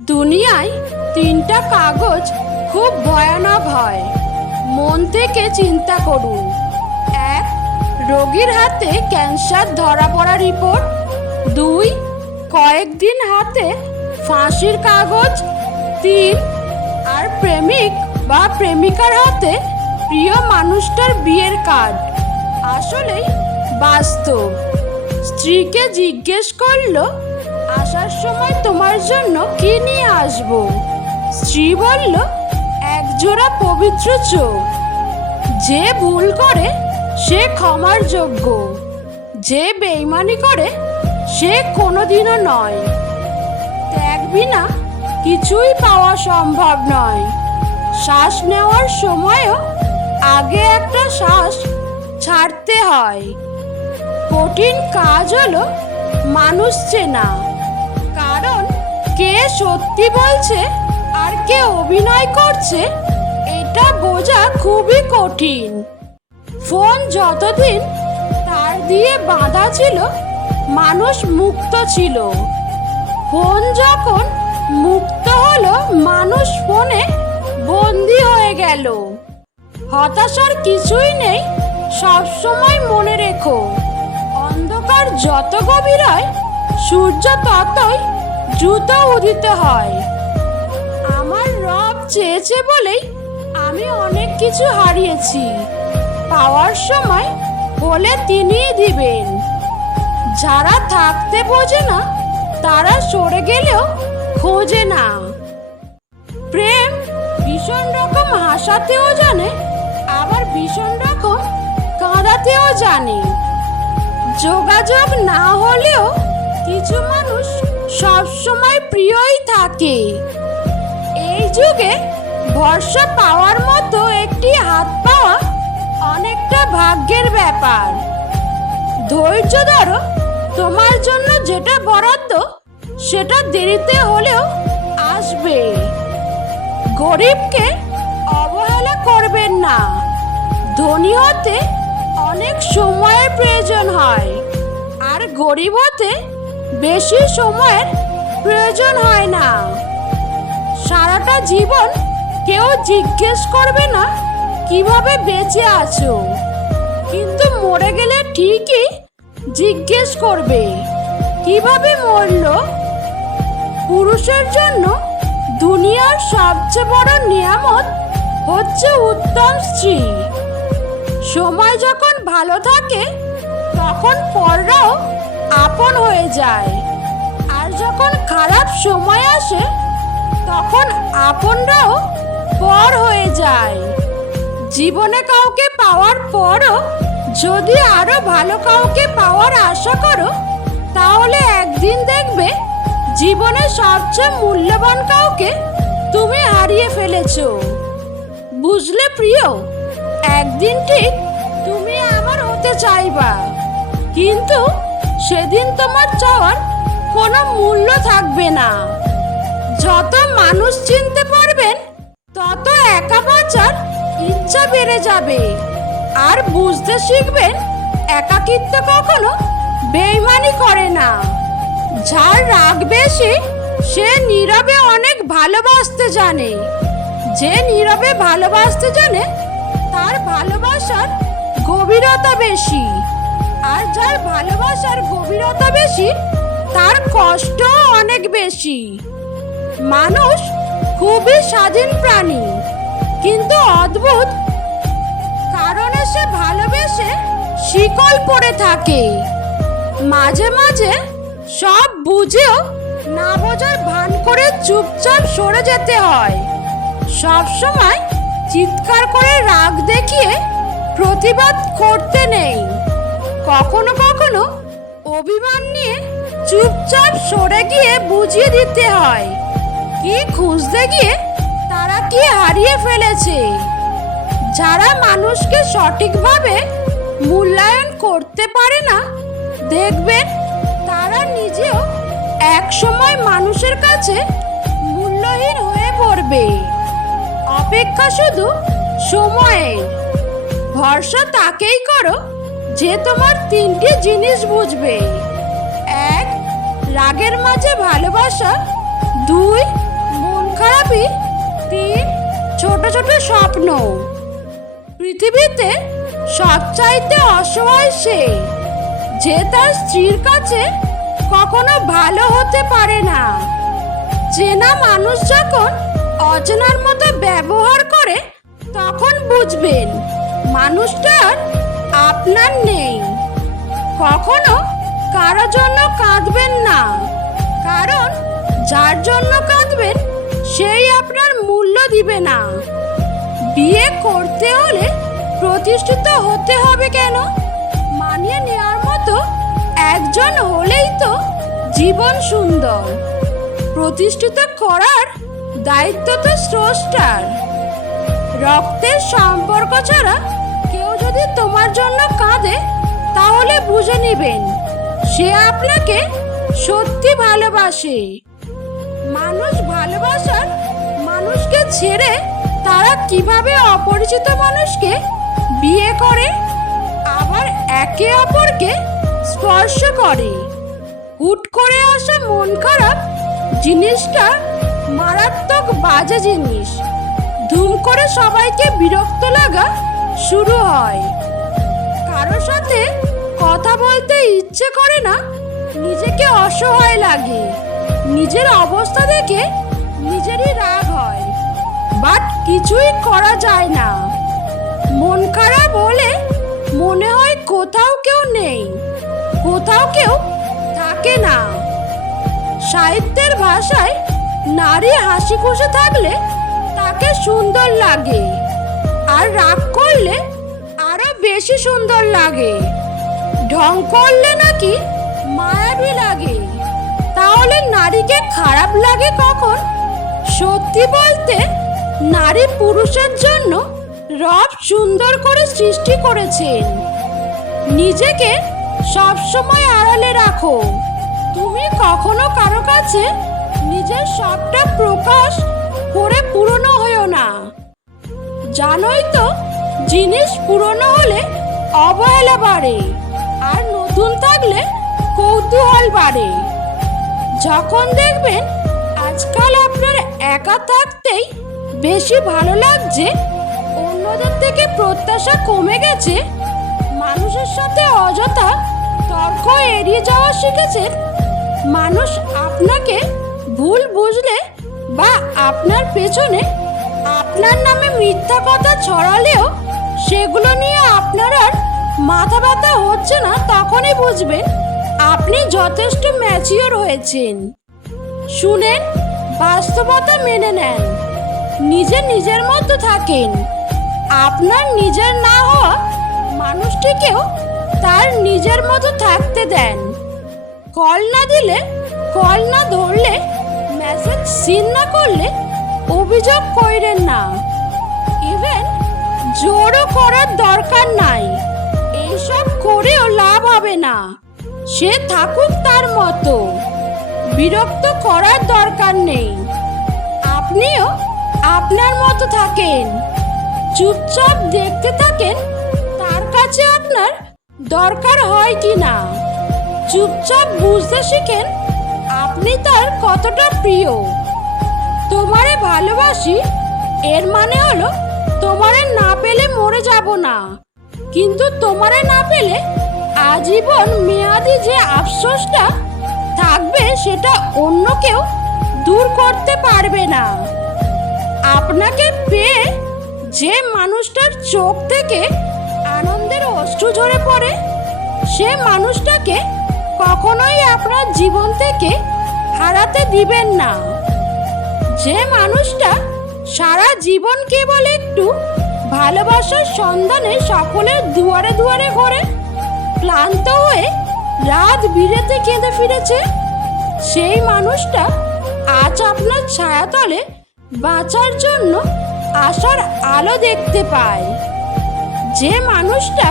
দুনিয়ায় তিনটা কাগজ খুব ভয়ানক হয়। মন থেকে চিন্তা করুন। এক, রোগীর হাতে ক্যান্সার ধরা পড়া রিপোর্ট। দুই, কয়েকদিন হাতে ফাঁসির কাগজ। তিন, আর প্রেমিক বা প্রেমিকার হাতে প্রিয় মানুষটার বিয়ের কার্ড। আসলেই বাস্তব। স্ত্রীকে জিজ্ঞেস করল আসার সময় তোমার জন্য কি নিয়ে আসব? স্ত্রী বলল একজোড়া পবিত্র চোখ। যে ভুল করে, সে ক্ষমার যোগ্য। যে বেইমানি করে, সে কোনোদিনও নয়। ত্যাগ বিনা কিছুই পাওয়া সম্ভব নয়। শ্বাস নেওয়ার সময়ও আগে একটা শ্বাস ছাড়তে হয়। কঠিন কাজ হলো মানুষ চেনা। কে সত্যি বলছে আর কে অভিনয় করছে, এটা বোঝা খুবই কঠিন। ফোন যতদিন তার দিয়ে বাঁধা ছিল, মানুষ মুক্ত ছিল। ফোন যখন মুক্ত হলো, মানুষ ফোনে বন্দি হয়ে গেল। হতাশার কিছুই নেই সবসময় মনে রেখো। অন্ধকার যত গভীর হয়, সূর্য ততই দ্রুত উদিত হয়। আমার রব চেয়েছে বলেই আমি অনেক কিছু হারিয়েছি। পাওয়ার সময় বলে তিনিই দিবেন। যারা থাকতে বোঝে না, তারা সরে গেলেও খোঁজে না। প্রেম ভীষণ রকম হাসাতেও জানে, আবার ভীষণ রকম কাঁদাতেও জানে। যোগাযোগ না হলেও কিছু মানুষ সবসময় প্রিয়ই থাকে। এই যুগে ভরসা পাওয়ার মতো একটি হাত পাওয়া অনেকটা ভাগ্যের ব্যাপার। ধৈর্য ধরো, তোমার জন্য যেটা বরাদ্দ, সেটা দেরিতে হলেও আসবে। গরিবকে অবহেলা করবেন না। ধনী হতে অনেক সময়ের প্রয়োজন হয়, আর গরিব হতে বেশি সময়ের প্রয়োজন হয় না। সারাটা জীবন কেউ জিজ্ঞেস করবে না, কীভাবে বেঁচে আছো? কিন্তু মরে গেলে ঠিকই জিজ্ঞেস করবে, কীভাবে মরল? পুরুষের জন্য দুনিয়ার সবচেয়ে বড় নিয়ামত হচ্ছে উত্তম স্ত্রী। সময় যখন ভালো থাকে, তখন পররাও আপন হয়ে যায়। আর যখন খারাপ সময় আসে, তখন আপনরাও পর হয়ে যায়। জীবনে কাউকে পাওয়ার পরও, যদি আরও ভালো কাউকে পাওয়ার আশা করো, তাহলে একদিন দেখবে জীবনে সবচেয়ে মূল্যবান কাউকে তুমি হারিয়ে ফেলেছো। বুঝলে প্রিয়? একদিন ঠিক তুমি আমার হতে চাইবা। কিন্তু সেদিন তোমার চাওয়ার কোনো মূল্য থাকবে না। যত মানুষ চিনতে পারবেন, তত একা বাঁচার ইচ্ছা বেড়ে যাবে। আর বুঝতে শিখবেন, একাকিত্ব কখনো বেইমানি করে না। যার রাগ বেশি, সে নীরবে অনেক ভালোবাসতে জানে। যে নীরবে ভালোবাসতে জানে, তার ভালোবাসার গভীরতা বেশি। আর যার ভালোবাসার গভীরতা বেশি, তার কষ্ট অনেক বেশি। মানুষ খুবই স্বাধীন প্রাণী, কিন্তু অদ্ভুত কারণে সে ভালোবেসে শিকল পড়ে থাকে। মাঝে মাঝে সব বুঝেও না বোঝার ভান করে চুপচাপ সরে যেতে হয়। সব সময় চিৎকার করে রাগ দেখিয়ে প্রতিবাদ করতে নেই। কখনো কখনো অভিমান নিয়ে চুপচাপ সরে গিয়ে বুঝিয়ে দিতে হয়। কি খুঁজতে গিয়ে তারা কি হারিয়ে ফেলেছে? যারা মানুষকে সঠিকভাবে মূল্যায়ন করতে পারে না, দেখবেন তারা নিজেও একসময় মানুষের কাছে মূল্যহীন হয়ে পড়বে। অপেক্ষা শুধু সময়ের ভরসা তাকেই করো যে তোমার তিনটি জিনিস বুঝবে। এক, রাগের মাঝে ভালোবাসা। দুই দুই তিন, ছোট ছোট স্বপ্ন। পৃথিবীতে সবচাইতে অসহায় সে, যে তার স্ত্রীর কাছে কখনো ভালো হতে পারে না। চেনা মানুষ যখন অচেনার মতো ব্যবহার করে, তখন বুঝবেন মানুষটা আর আপনার নেই। কখনো কারও জন্য কাঁদবেন না। কারণ যার জন্য কাঁদবেন, সেই আপনার মূল্য দিবে না। বিয়ে করতে হলে প্রতিষ্ঠিত হতে হবে কেন? মানিয়ে নেওয়ার মতো একজন হলেই তো জীবন সুন্দর। প্রতিষ্ঠিত করার দায়িত্ব তো স্রষ্টার। রক্তের সম্পর্ক ছাড়া যদি তোমার জন্য কাঁদে, তাহলে বুঝে নেবেন, সে আপনাকে সত্যি ভালোবাসে। মানুষ ভালোবাসার মানুষকে ছেড়ে তারা কীভাবে অপরিচিত মানুষকে বিয়ে করে, আবার একে অপরকে স্পর্শ করে? হুট করে আসা মন খারাপ জিনিসটা, মারাত্মক বাজে জিনিস। ধুম করে সবাইকে বিরক্ত লাগা শুরু হয়। কারও সাথে কথা বলতে ইচ্ছে করে না, নিজেকে অসহায় লাগে। নিজের অবস্থা দেখে নিজেরই রাগ হয় বাট কিছুই করা যায় না। মন খারাপ হলে মনে হয় কোথাও কেউ নেই, কোথাও কেউ থাকে না। সাহিত্যের ভাষায় নারী হাসি খুশি থাকলে তাকে সুন্দর লাগে। আর রাগ করলে আরও বেশি সুন্দর লাগে। ঢং করলে নাকি মায়াবী লাগে। তাহলে নারীকে খারাপ লাগে কখন? সত্যি বলতে, নারী পুরুষের জন্য রব সুন্দর করে সৃষ্টি করেছেন। নিজেকে সবসময় আড়ালে রাখো। তুমি কখনো কারও কাছে নিজের সবটা প্রকাশ জানোই তো, জিনিস পুরনো হলে অবহেলা বাড়ে আর নতুন থাকলে কৌতূহল বাড়ে। যখন দেখবেন আজকাল আপনার একা থাকতেই বেশি ভালো লাগছে, অন্যদের থেকে প্রত্যাশা কমে গেছে, মানুষের সাথে অযথা তর্ক এড়িয়ে যাওয়া শিখেছেন, মানুষ আপনাকে ভুল বুঝলে বা আপনার পেছনে আপনার নামে মিথ্যা কথা ছড়ালেও সেগুলো নিয়ে আপনার আর মাথা ব্যথা হচ্ছে না, তখনই বুঝবেন আপনি যথেষ্ট ম্যাচিওর হয়েছেন। শুনেন, বাস্তবতা মেনে নেন, নিজে নিজের মতো থাকেন। আপনার নিজের না হওয়া মানুষটিকেও তার নিজের মতো থাকতে দেন। কল না দিলে, কল না ধরলে মেসেজ সিন না করলে অভিযোগ কইরেন না। ইভেন জোরও করার দরকার নাই। এইসব করেও লাভ হবে না। সে থাকুক তার মতো। বিরক্ত করার দরকার নেই। আপনিও আপনার মতো থাকেন। চুপচাপ দেখতে থাকেন, তার কাছে আপনার দরকার হয় কি না চুপচাপ বুঝতে শিখেন, আপনি তার কতটা প্রিয়। তোমারে ভালোবাসি, এর মানে হলো তোমারে না পেলে মরে যাব না। কিন্তু তোমারে না পেলে আজীবন মেয়াদি যে আফসোসটা থাকবে সেটা অন্য কেউ দূর করতে পারবে না। আপনাকে পেয়ে যে মানুষটার চোখ থেকে আনন্দের অশ্রু ঝরে পড়ে, সে মানুষটাকে কখনোই আপনার জীবন থেকে হারাতে দিবেন না। যে মানুষটা সারা জীবন কেবল একটু ভালোবাসার সন্ধানে সকলের দুয়ারে দুয়ারে ঘোরে, ক্লান্ত হয়ে রাত বিরেতে কেঁদে ফিরেছে, সেই মানুষটা আজ আপনার ছায়াতলে বাঁচার জন্য আশার আলো দেখতে পায়। যে মানুষটা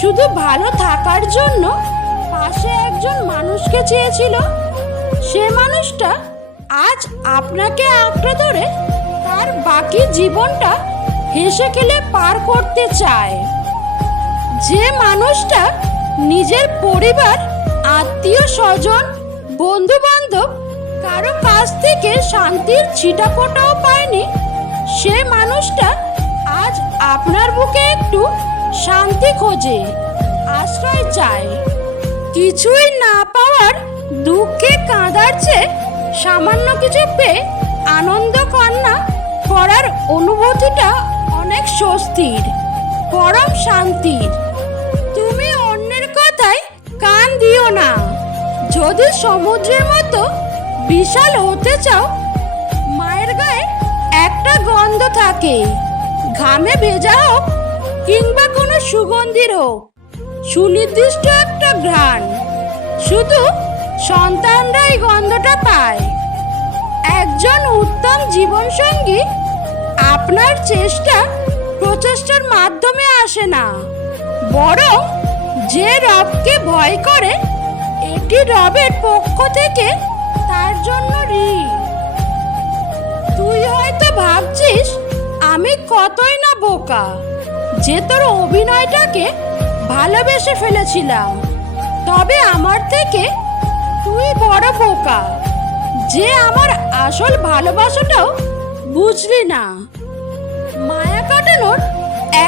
শুধু ভালো থাকার জন্য পাশে একজন মানুষকে চেয়েছিল, সে মানুষটা আজ আপনাকে আঁকড়ে ধরে তার বাকি জীবনটা হেসে খেলে পার করতে চায়। যে মানুষটা নিজের পরিবার, আত্মীয় স্বজন বন্ধু বান্ধব কারও কাছ থেকে শান্তির ছিটাফোটাও পায়নি, সে মানুষটা আজ আপনার বুকে একটু শান্তি খোঁজে, আশ্রয় চায়। কিছুই না পাওয়ার দুঃখে কাঁদার চেয়ে সামান্য কিছু পেয়ে আনন্দ কান্না করার অনুভূতিটা অনেক স্বস্তির, পরম শান্তির। তুমি অন্যের কথায় কান দিও না। যদি সমুদ্রের মতো বিশাল হতে চাও, মায়ের গায়ে একটা গন্ধ থাকে। ঘামে ভেজা হোক কিংবা কোনো সুগন্ধির হোক, সুনির্দিষ্ট একটা ঘ্রাণ। শুধু সন্তানরা এই গন্ধটা পায়। একজন উত্তম জীবনসঙ্গী আপনার চেষ্টা প্রচেষ্টার মাধ্যমে আসে না। বরং যে রবকে ভয় করে, এটি রবের পক্ষ থেকে তার জন্য ঋণ। তুই হয়তো ভাবছিস, আমি কতই না বোকা, যে তোর অভিনয়টাকে ভালোবেসে ফেলেছিলাম। তবে আমার থেকে তুই বড় বোকা যে আমার আসল ভালোবাসাটাও বুঝলি না। মায়া কাটানোর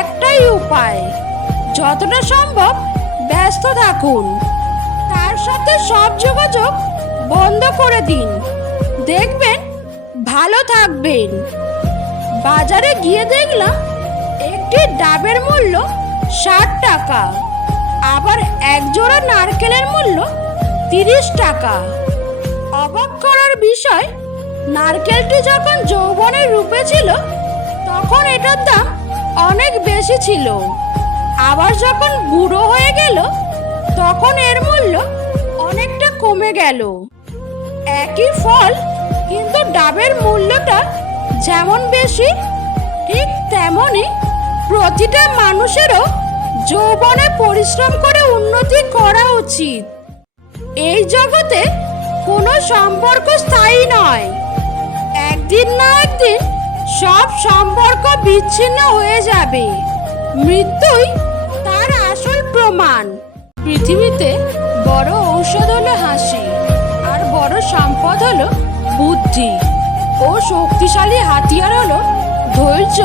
একটাই উপায়, যতটা সম্ভব ব্যস্ত থাকুন। তার সাথে সব যোগাযোগ বন্ধ করে দিন। দেখবেন ভালো থাকবেন। বাজারে গিয়ে দেখলাম একটি ডাবের মূল্য ষাট টাকা, আবার এক জোড়া নারকেলের মূল্য তিরিশ টাকা। অবাক করার বিষয়, নারকেলটি যখন যৌবনের রূপে ছিল, তখন এটার দাম অনেক বেশি ছিল। আবার যখন বুড়ো হয়ে গেল, তখন এর মূল্য অনেকটা কমে গেল। একই ফল, কিন্তু ডাবের মূল্যটা যেমন বেশি, ঠিক তেমনই প্রতিটা মানুষেরও যৌবনে পরিশ্রম করে উন্নতি করা উচিত। এই জগতে কোনো সম্পর্ক স্থায়ী নয়। একদিন না একদিন সব সম্পর্ক বিচ্ছিন্ন হয়ে যাবে। মৃত্যুই তার আসল প্রমাণ। পৃথিবীতে বড় ঔষধ হলো হাসি, আর বড় সম্পদ হলো বুদ্ধি। ও শক্তিশালী হাতিয়ার হলো ধৈর্য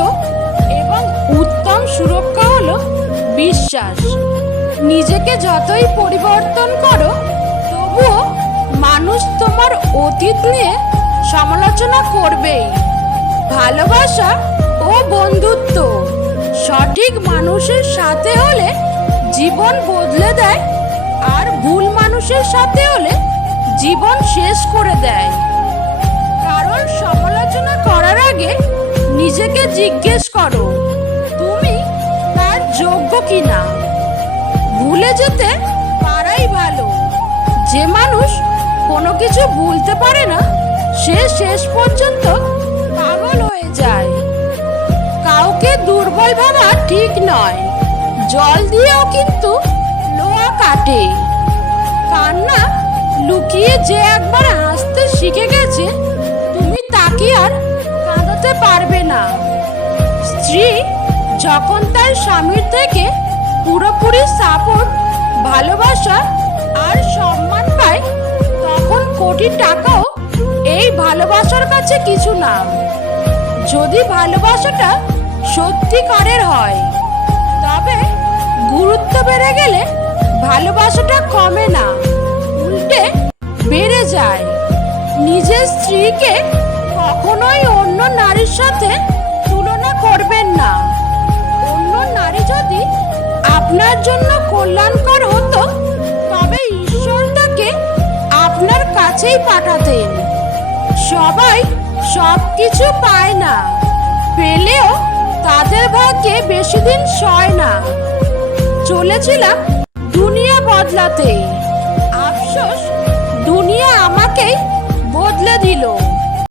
এবং উত্তম সুরক্ষা হলো বিশ্বাস। নিজেকে যতই পরিবর্তন করো অতীত নিয়ে সমালোচনা করবেই। ভালোবাসা ও বন্ধুত্ব সঠিক মানুষের সাথে হলে জীবন বদলে দেয়, আর ভুল মানুষের সাথে হলে জীবন শেষ করে দেয়। কারণ সমালোচনা করার আগে নিজেকে জিজ্ঞেস করো, তুমি তার যোগ্য কিনা? ভুলে যেতে পারাই ভালো। যে মানুষ কোনো কিছু ভুলতে পারে না, সে শেষ পর্যন্ত পাগল হয়ে যায়। কাউকে দুর্বল ভাবা ঠিক নয়, জল দিয়েও কিন্তু লোহা কাটে। কান্না লুকিয়ে যে একবার হাসতে শিখে গেছে, তুমি তাকে আর কাঁদাতে পারবে না। স্ত্রী যখন তার স্বামীর থেকে পুরোপুরি সাপোর্ট, ভালোবাসা আর সম্মান পায় তখন কোটি টাকাও এই ভালোবাসার কাছে কিছু না। যদি ভালোবাসাটা সত্যিকারের হয়, তবে গুরুত্ব বেড়ে গেলে ভালোবাসাটা কমে না, উল্টে বেড়ে যায়। নিজের স্ত্রীকে কখনোই অন্য নারীর সাথে কাছেই পাঠাতেন। সবাই সব কিছু পায় না। পেলেও তাদের ভাগ্যে বেশি দিন সয় না। চলেছিলাম দুনিয়া বদলাতে। আফসোস দুনিয়া আমাকেই বদলে দিল।